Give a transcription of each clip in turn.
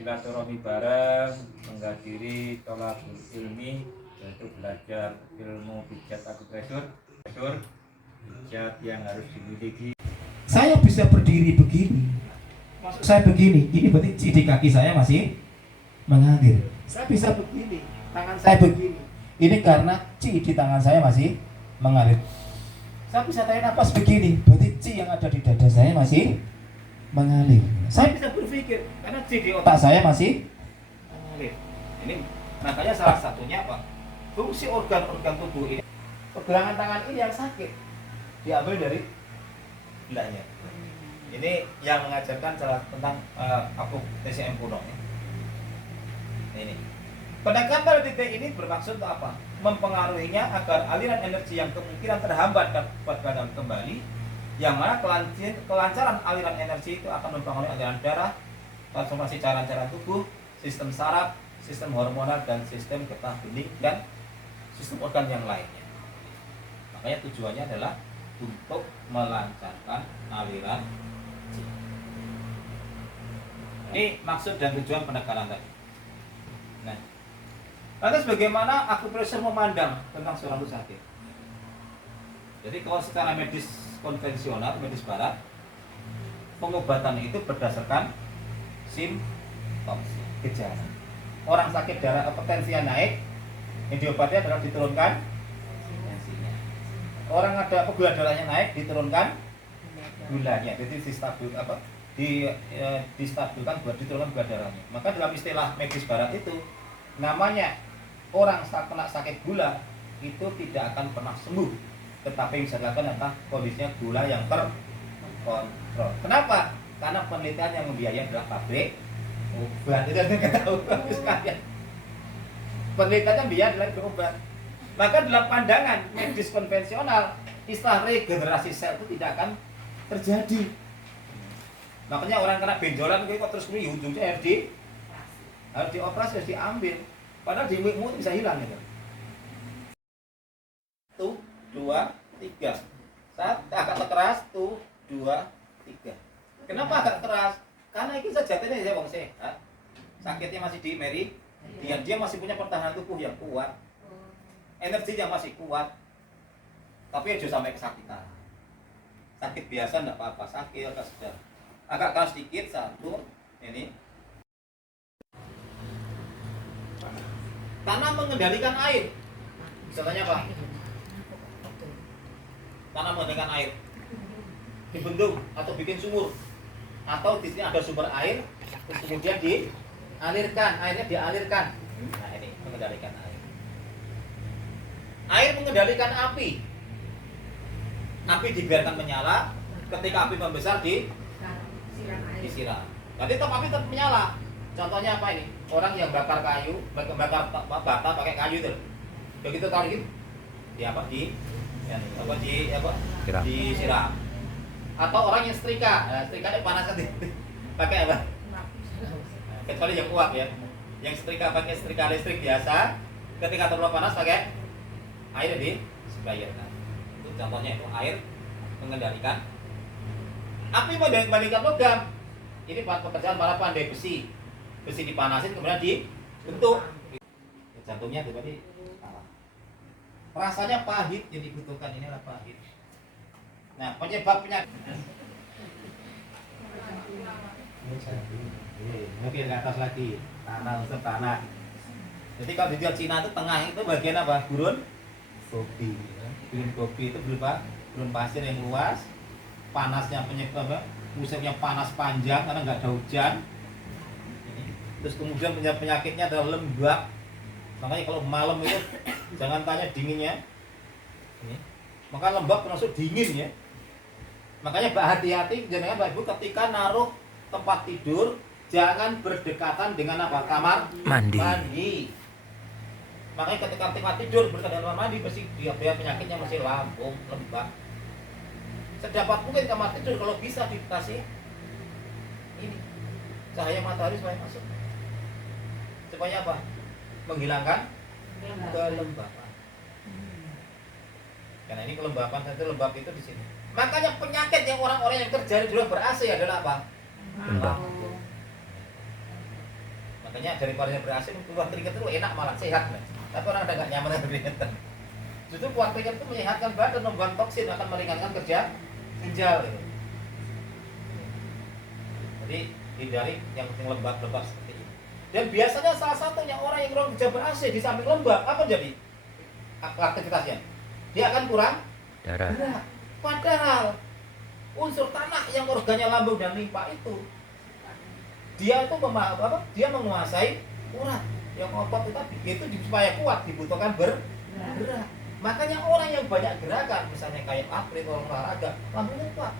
silaturahmi bareng, menghadiri tolabul ilmi, yaitu belajar ilmu pijat akupresur, pijat yang harus dimiliki. Saya bisa berdiri begini, saya begini, ini berarti di kaki saya masih mengalir. Saya bisa begini, tangan saya begini, ini karena ci di tangan saya masih mengalir. Saya bisa tarik nafas begini, berarti ci yang ada di dada saya masih mengalir. Saya bisa berpikir karena ci di otak saya masih mengalir. Ini makanya salah satunya apa? Fungsi organ-organ tubuh ini, pergelangan tangan ini yang sakit diambil dari belakangnya. Ini yang mengajarkan tentang aku TCM kuno. Ini pendekatan pada titik ini bermaksud untuk apa? Mempengaruhinya agar aliran energi yang kemungkinan terhambat dapat padam kembali, yang mana kelancaran aliran energi itu akan mempengaruhi aliran darah, transformasi cairan-cairan tubuh, sistem saraf, sistem hormonal, dan sistem getah bening, dan sistem organ yang lainnya. Makanya tujuannya adalah untuk melancarkan aliran. Ini maksud dan tujuan pendekatan tadi. Nah, lantas bagaimana akupresur memandang tentang seorang itu sakit? Jadi kalau secara medis konvensional, medis barat, pengobatan itu berdasarkan simptom, gejala. Orang sakit darah tensinya naik, yang diobati adalah diturunkan tensinya. Orang ada gula darahnya naik, diturunkan gulanya. Jadi distabil distabilkan buat diturunkan gula darahnya. Maka dalam istilah medis barat itu namanya orang kena sakit gula itu tidak akan pernah sembuh, tetapi bisa dilakukan adalah kondisinya gula yang terkontrol. Kenapa? Karena penelitian yang membiayai adalah pabrik obat. Itu kita tahu sekalian. Penelitian biaya adalah obat. Maka dalam pandangan medis konvensional, istilah regenerasi sel itu tidak akan terjadi. Makanya orang kena benjolan kok terus ini ujungnya harus dioperasi, harus diambil. Padahal di ibu bisa hilang gitu. 1, 2, 3. Saat agak keras 1, 2, 3. Kenapa agak keras? Karena ini sejatinya saya wong sehat. Sakitnya masih di meri, dia masih punya pertahanan tubuh yang kuat. Energinya masih kuat. Tapi aja sampai kesakitan. Sakit biasa enggak apa-apa, sakit agak sedang. Agak keras sedikit, 1 ini. Tanah mengendalikan air. Contohnya apa? Tanah mengendalikan air. Dibendung atau bikin sumur. Atau di sini ada sumber air, terus kemudian dialirkan, airnya dialirkan. Nah, ini mengendalikan air. Air mengendalikan api. Api dibiarkan menyala, ketika api membesar disiram. Nanti tetap api tetap menyala. Contohnya apa ini? Orang yang bakar kayu, bakar bata pakai kayu itu. Begitu tahu gitu, disiram. Atau orang yang setrika, setrika panas kan pakai apa? Kecuali yang uap ya. Yang setrika pakai setrika listrik biasa, ketika terlalu panas pakai air disempraykan. Itu contohnya itu air mengendalikan. Api mengendalikan logam. Ini pekerjaan para pandai besi. Besi dipanasin kemudian dibentuk. Jantungnya tadi rasanya pahit yang dibutuhkan ini adalah pahit. Nah, penyebab penyakit. Oke, ke atas lagi. Tanah unsur tanah. Jadi kalau di Cina itu tengah itu bagian apa? Gurun kopi. Gurun kopi itu berupa gurun pasir yang luas. Panasnya penyebab musimnya panas panjang karena nggak ada hujan. Terus kemudian penyakitnya adalah lembab. Makanya kalau malam itu jangan tanya dinginnya. Ini. Maka lembab termasuk dingin ya. Makanya hati-hati jangan Mbak Ibu ketika naruh tempat tidur jangan berdekatan dengan apa? Kamar mandi. Makanya ketika tempat tidur berdekatan kamar mandi pasti dia penyakitnya masih lambung, lembab. Sedapat mungkin kamar tidur kalau bisa dikasih ini cahaya matahari supaya masuk. Supaya apa? Menghilangkan kelembapan. Karena ini kelembapan, itu lembab itu di sini. Makanya penyakit yang orang-orang yang terjadi di luar ber-AC adalah apa? Lambung. Makanya daripada ber-AC keluar keringat itu enak malah sehat. Tapi orang ada nggak nyaman keringetan. Justru keluar keringat itu menyehatkan badan, membuang toksin, akan meringankan kerja ginjal. Gitu. Jadi hindari yang lembab-lembab seperti ini. Dan biasanya salah satunya orang yang kurang kerja ber-AC di samping lembab, apa jadi aktivitasnya? Dia akan kurang Darah. gerak. Padahal unsur tanah yang organnya lambung dan limpa itu dia itu dia menguasai urat yang otot itu supaya kuat dibutuhkan bergerak. Makanya orang yang banyak gerakan, misalnya kayak atlet orang olahraga, lambungnya kuat.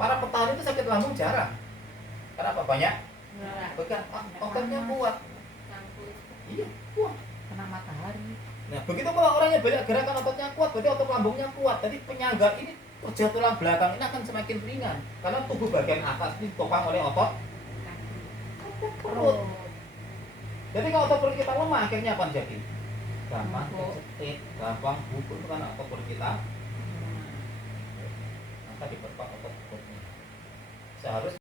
Para petani itu sakit lambung jarang. Kenapa? Banyak bekan, ototnya kuat. Iya, kuat. Kena matahari. Nah, begitu kalau orangnya banyak gerakan, ototnya kuat, berarti otot lambungnya kuat. Jadi penyangga ini kerja tulang belakang ini akan semakin ringan karena tubuh bagian atas ini ditopang oleh otot perut. Jadi kalau otot perut kita lemah, akhirnya apa jadi? Gampang kecetit, gampang bubur karena otot perut kita. Maka diperkuat otot perutnya. Seharusnya